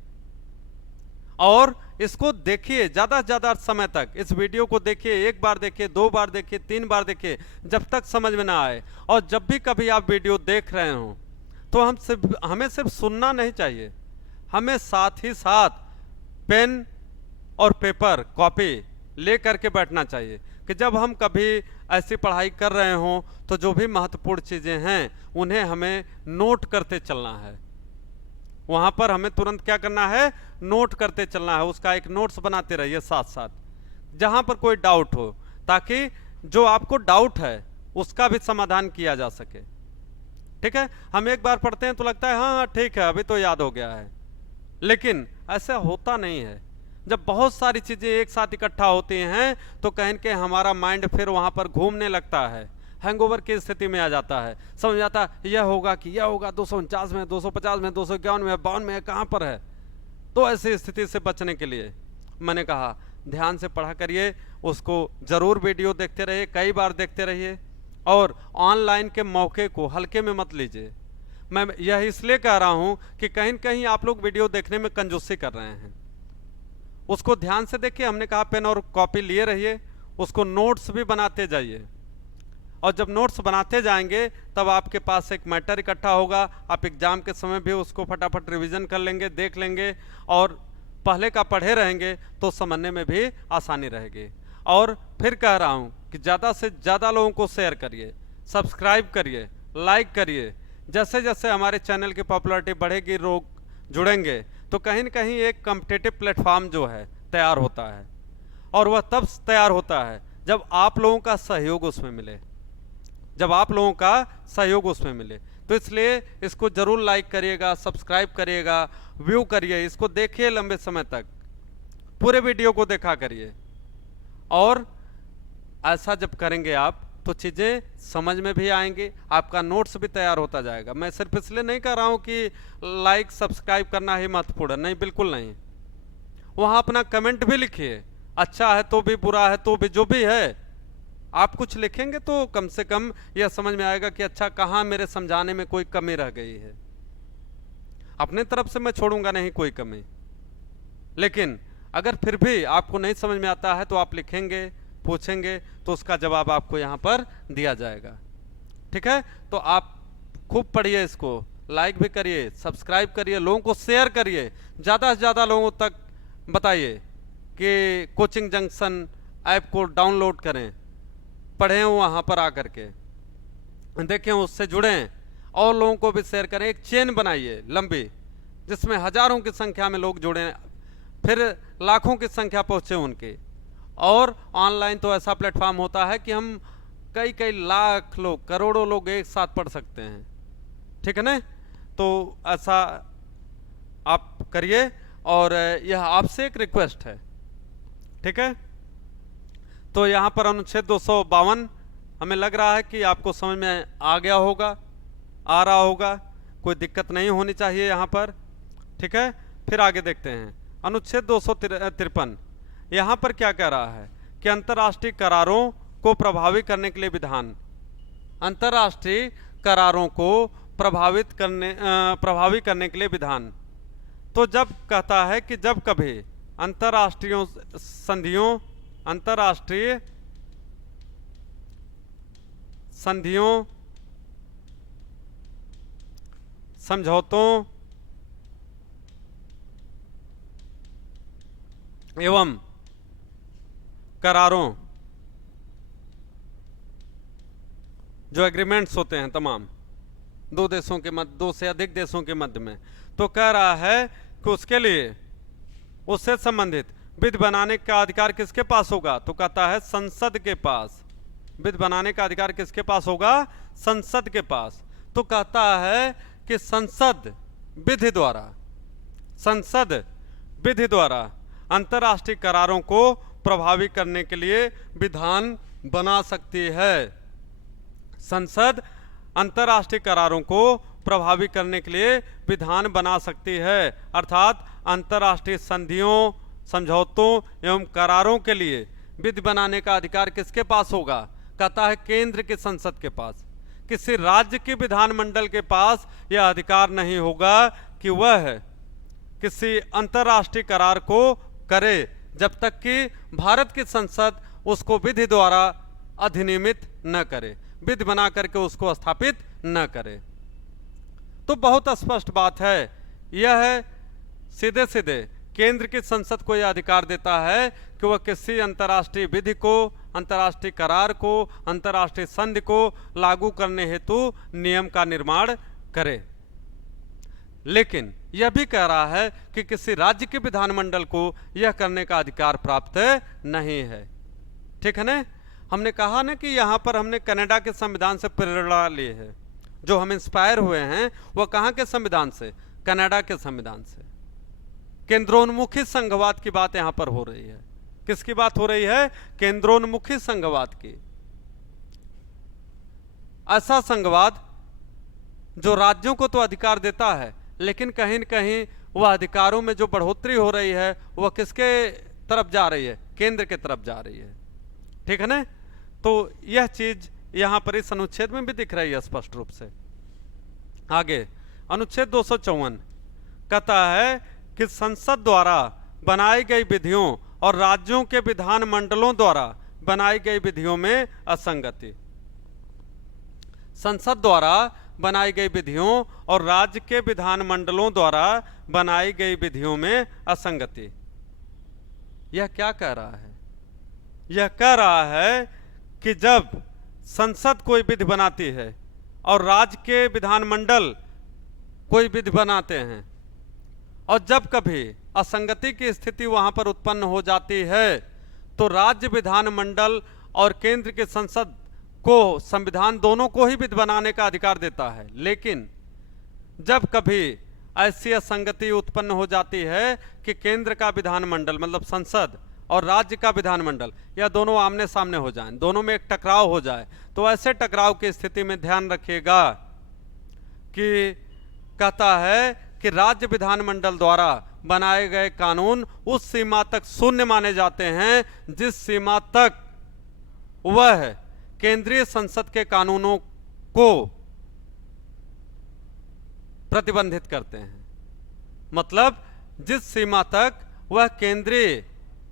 और इसको देखिए ज़्यादा से ज़्यादा समय तक। इस वीडियो को देखिए, एक बार देखिए, दो बार देखिए, तीन बार देखिए, जब तक समझ में ना आए। और जब भी कभी आप वीडियो देख रहे हो तो हमें सिर्फ सुनना नहीं चाहिए, हमें साथ ही साथ पेन और पेपर, कॉपी ले करके बैठना चाहिए। कि जब हम कभी ऐसी पढ़ाई कर रहे हों तो जो भी महत्वपूर्ण चीज़ें हैं उन्हें हमें नोट करते चलना है। वहाँ पर हमें तुरंत क्या करना है, नोट करते चलना है, उसका एक नोट्स बनाते रहिए साथ साथ, जहाँ पर कोई डाउट हो, ताकि जो आपको डाउट है उसका भी समाधान किया जा सके। ठीक है, हम एक बार पढ़ते हैं तो लगता है हाँ हाँ ठीक है अभी तो याद हो गया है, लेकिन ऐसा होता नहीं है। जब बहुत सारी चीज़ें एक साथ इकट्ठा होती हैं तो कहीं न कहीं हमारा माइंड फिर वहाँ पर घूमने लगता है, हैंगओवर की स्थिति में आ जाता है, समझ आता है यह होगा कि यह होगा, 249 में, 250 में, 251 में, 52 में, कहाँ पर है। तो ऐसी स्थिति से बचने के लिए मैंने कहा ध्यान से पढ़ा करिए, उसको ज़रूर वीडियो देखते रहिए, कई बार देखते रहिए, और ऑनलाइन के मौके को हल्के में मत लीजिए। मैं यह इसलिए कह रहा हूँ कि कहीं न कहीं आप लोग वीडियो देखने में कंजूसी कर रहे हैं, उसको ध्यान से देखिए। हमने कहा पेन और कॉपी लिए रहिए, उसको नोट्स भी बनाते जाइए, और जब नोट्स बनाते जाएंगे तब आपके पास एक मैटर इकट्ठा होगा, आप एग्जाम के समय भी उसको फटाफट रिवीजन कर लेंगे, देख लेंगे, और पहले का पढ़े रहेंगे तो समझने में भी आसानी रहेगी। और फिर कह रहा हूँ कि ज़्यादा से ज़्यादा लोगों को शेयर करिए, सब्सक्राइब करिए, लाइक करिए। जैसे जैसे हमारे चैनल की पॉपुलैरिटी बढ़ेगी, लोग जुड़ेंगे, तो कहीं न कहीं एक कॉम्पिटिटिव प्लेटफॉर्म जो है तैयार होता है, और वह तब तैयार होता है जब आप लोगों का सहयोग उसमें मिले, जब आप लोगों का सहयोग उसमें मिले। तो इसलिए इसको ज़रूर लाइक करिएगा, सब्सक्राइब करिएगा, व्यू करिए, इसको देखिए लंबे समय तक, पूरे वीडियो को देखा करिए। और ऐसा जब करेंगे आप तो चीज़ें समझ में भी आएंगी, आपका नोट्स भी तैयार होता जाएगा। मैं सिर्फ इसलिए नहीं कह रहा हूँ कि लाइक सब्सक्राइब करना ही महत्वपूर्ण है, नहीं, बिल्कुल नहीं। वहाँ अपना कमेंट भी लिखिए, अच्छा है तो भी, बुरा है तो भी, जो भी है आप कुछ लिखेंगे तो कम से कम यह समझ में आएगा कि अच्छा कहाँ मेरे समझाने में कोई कमी रह गई है। अपने तरफ से मैं छोड़ूंगा नहीं कोई कमी, लेकिन अगर फिर भी आपको नहीं समझ में आता है तो आप लिखेंगे, पूछेंगे, तो उसका जवाब आपको यहाँ पर दिया जाएगा। ठीक है, तो आप खूब पढ़िए, इसको लाइक भी करिए, सब्सक्राइब करिए, लोगों को शेयर करिए, ज़्यादा से ज़्यादा लोगों तक बताइए कि कोचिंग जंक्शन ऐप को डाउनलोड करें, पढ़ें वहाँ पर आकर के, देखें, उससे जुड़ें, और लोगों को भी शेयर करें। एक चेन बनाइए लंबी, जिसमें हजारों की संख्या में लोग जुड़ें, फिर लाखों की संख्या पहुँचे उनकी। और ऑनलाइन तो ऐसा प्लेटफॉर्म होता है कि हम कई कई लाख लोग, करोड़ों लोग एक साथ पढ़ सकते हैं। ठीक है ना, तो ऐसा आप करिए, और यह आपसे एक रिक्वेस्ट है। ठीक है, तो यहाँ पर अनुच्छेद 252 हमें लग रहा है कि आपको समझ में आ गया होगा, आ रहा होगा, कोई दिक्कत नहीं होनी चाहिए यहाँ पर। ठीक है, फिर आगे देखते हैं अनुच्छेद 253। यहाँ पर क्या कह रहा है कि अंतर्राष्ट्रीय करारों को प्रभावी करने के लिए विधान, अंतर्राष्ट्रीय करारों को प्रभावी करने के लिए विधान। तो जब कहता है कि जब कभी अंतर्राष्ट्रीय संधियों, समझौतों एवं करारों, जो एग्रीमेंट्स होते हैं तमाम दो देशों के मध्य, दो से अधिक देशों के मध्य में, तो कह रहा है कि उसके लिए उससे संबंधित विधि बनाने का अधिकार किसके पास होगा, तो कहता है संसद के पास। विधि बनाने का अधिकार किसके पास होगा, संसद के पास। तो कहता है कि संसद विधि द्वारा अंतर्राष्ट्रीय करारों को प्रभावी करने के लिए विधान बना सकती है। संसद अंतर्राष्ट्रीय करारों को प्रभावी करने के लिए विधान बना सकती है, अर्थात अंतर्राष्ट्रीय संधियों, समझौतों एवं करारों के लिए विधि बनाने का अधिकार किसके पास होगा, कहता है केंद्र की संसद के पास। किसी राज्य के विधानमंडल के पास यह अधिकार नहीं होगा कि वह किसी अंतर्राष्ट्रीय करार को करे, जब तक कि भारत की संसद उसको विधि द्वारा अधिनियमित न करे, विधि बना करके उसको स्थापित न करे। तो बहुत स्पष्ट बात है, यह सीधे सीधे केंद्र की संसद को यह अधिकार देता है कि वह किसी अंतर्राष्ट्रीय विधि को अंतर्राष्ट्रीय करार को, अंतर्राष्ट्रीय संधि को लागू करने हेतु नियम का निर्माण करे। लेकिन यह भी कह रहा है कि किसी राज्य के विधानमंडल को यह करने का अधिकार प्राप्त नहीं है। ठीक है ना? हमने कहा ना कि यहाँ पर हमने कनाडा के संविधान से प्रेरणा ली है। जो हम इंस्पायर हुए हैं वह कहाँ के संविधान से? कनाडा के संविधान से। केंद्रोन्मुखी संघवाद की बात यहाँ पर हो रही है। किसकी बात हो रही है? केंद्रोन्मुखी संघवाद की। ऐसा संघवाद जो राज्यों को तो अधिकार देता है, लेकिन कहीं न कहीं वह अधिकारों में जो बढ़ोतरी हो रही है वह किसके तरफ जा रही है? केंद्र के तरफ जा रही है। ठीक है ना? तो यह चीज यहां पर इस अनुच्छेद में भी दिख रही है स्पष्ट रूप से। आगे अनुच्छेद 254 कहता है कि संसद द्वारा बनाई गई विधियों और राज्यों के विधानमंडलों द्वारा बनाई गई विधियों में असंगति। संसद द्वारा बनाई गई विधियों और राज्य के विधानमंडलों द्वारा बनाई गई विधियों में असंगति। यह क्या कह रहा है? यह कह रहा है कि जब संसद कोई विधि बनाती है और राज्य के विधानमंडल कोई विधि बनाते हैं और जब कभी असंगति की स्थिति वहां पर उत्पन्न हो जाती है तो राज्य विधानमंडल और केंद्र के संसद को संविधान दोनों को ही विधि बनाने का अधिकार देता है। लेकिन जब कभी ऐसी असंगति उत्पन्न हो जाती है कि केंद्र का विधानमंडल मतलब संसद और राज्य का विधानमंडल या दोनों आमने सामने हो जाएं, दोनों में एक टकराव हो जाए, तो ऐसे टकराव की स्थिति में ध्यान रखिएगा कि कहता है कि राज्य विधानमंडल द्वारा बनाए गए कानून उस सीमा तक शून्य माने जाते हैं जिस सीमा तक वह केंद्रीय संसद के कानूनों को प्रतिबंधित करते हैं। मतलब जिस सीमा तक वह केंद्रीय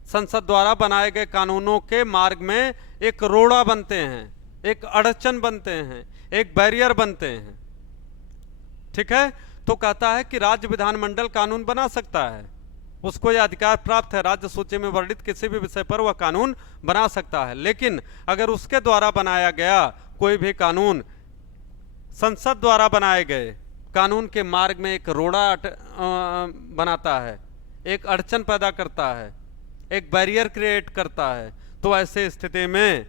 संसद द्वारा बनाए गए कानूनों के मार्ग में एक रोड़ा बनते हैं, एक अड़चन बनते हैं, एक बैरियर बनते हैं। ठीक है? तो कहता है कि राज्य विधानमंडल कानून बना सकता है, उसको यह अधिकार प्राप्त है, राज्य सूची में वर्णित किसी भी विषय पर वह कानून बना सकता है। लेकिन अगर उसके द्वारा बनाया गया कोई भी कानून संसद द्वारा बनाए गए कानून के मार्ग में एक रोड़ा बनाता है, एक अड़चन पैदा करता है, एक बैरियर क्रिएट करता है, तो ऐसे स्थिति में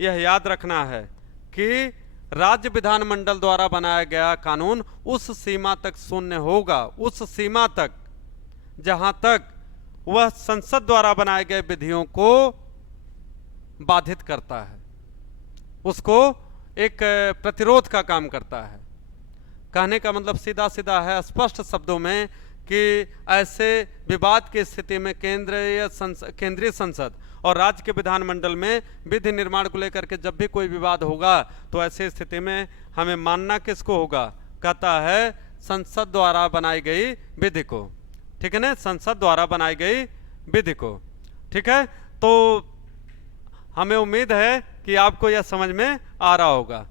यह याद रखना है कि राज्य विधानमंडल द्वारा बनाया गया कानून उस सीमा तक शून्य होगा, उस सीमा तक जहां तक वह संसद द्वारा बनाए गए विधियों को बाधित करता है, उसको एक प्रतिरोध का काम करता है। कहने का मतलब सीधा सीधा है, स्पष्ट शब्दों में, कि ऐसे विवाद की स्थिति में केंद्रीय संसद और राज्य के विधानमंडल में विधि निर्माण को लेकर के जब भी कोई विवाद होगा तो ऐसी स्थिति में हमें मानना किसको होगा? कहता है संसद द्वारा बनाई गई विधि को। ठीक है ना? संसद द्वारा बनाई गई विधि को। ठीक है? तो हमें उम्मीद है कि आपको यह समझ में आ रहा होगा।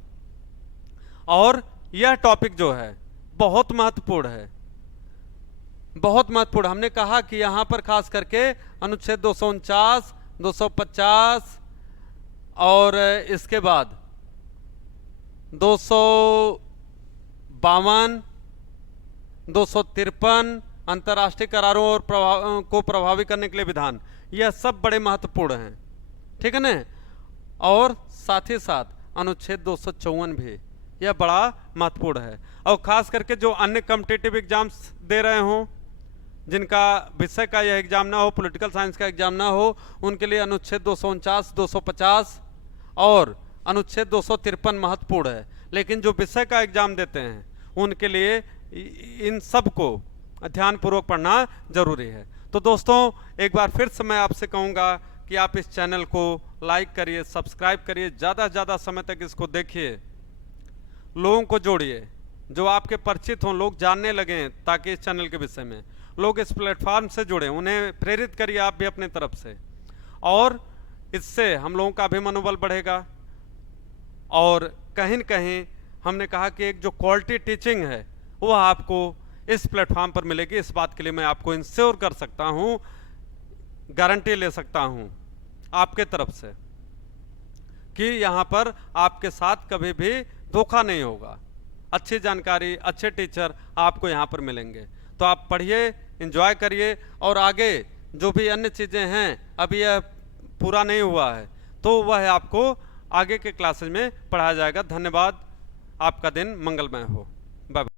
और यह टॉपिक जो है बहुत महत्वपूर्ण है, बहुत महत्वपूर्ण। हमने कहा कि यहां पर खास करके अनुच्छेद 249, 250 और इसके बाद 252, 253 अंतर्राष्ट्रीय करारों और को प्रभावी करने के लिए विधान, यह सब बड़े महत्वपूर्ण हैं। ठीक है ना? और साथ ही साथ अनुच्छेद 254 भी यह बड़ा महत्वपूर्ण है। और खास करके जो अन्य कॉम्पिटिटिव एग्जाम्स दे रहे हों, जिनका विषय का यह एग्जाम ना हो, पॉलिटिकल साइंस का एग्जाम ना हो, उनके लिए अनुच्छेद 249, 250 और अनुच्छेद 253 महत्वपूर्ण है। लेकिन जो विषय का एग्जाम देते हैं उनके लिए इन सब को ध्यानपूर्वक पढ़ना जरूरी है। तो दोस्तों, एक बार फिर से मैं आपसे कहूँगा कि आप इस चैनल को लाइक करिए, सब्सक्राइब करिए, ज़्यादा से ज़्यादा समय तक इसको देखिए, लोगों को जोड़िए, जो आपके परिचित हों, लोग जानने लगें, ताकि इस चैनल के विषय में लोग इस प्लेटफॉर्म से जुड़ें, उन्हें प्रेरित करिए आप भी अपनी तरफ से, और इससे हम लोगों का भी मनोबल बढ़ेगा। और कहीं न कहीं हमने कहा कि एक जो क्वालिटी टीचिंग है वो आपको इस प्लेटफॉर्म पर मिलेगी। इस बात के लिए मैं आपको इंश्योर कर सकता हूँ, गारंटी ले सकता हूँ आपके तरफ से। कि यहाँ पर आपके साथ कभी भी धोखा नहीं होगा। अच्छी जानकारी, अच्छे टीचर आपको यहाँ पर मिलेंगे। तो आप पढ़िए, एंजॉय करिए, और आगे जो भी अन्य चीज़ें हैं, अभी यह पूरा नहीं हुआ है, तो वह आपको आगे के क्लासेज में पढ़ाया जाएगा। धन्यवाद। आपका दिन मंगलमय हो। Bye bye.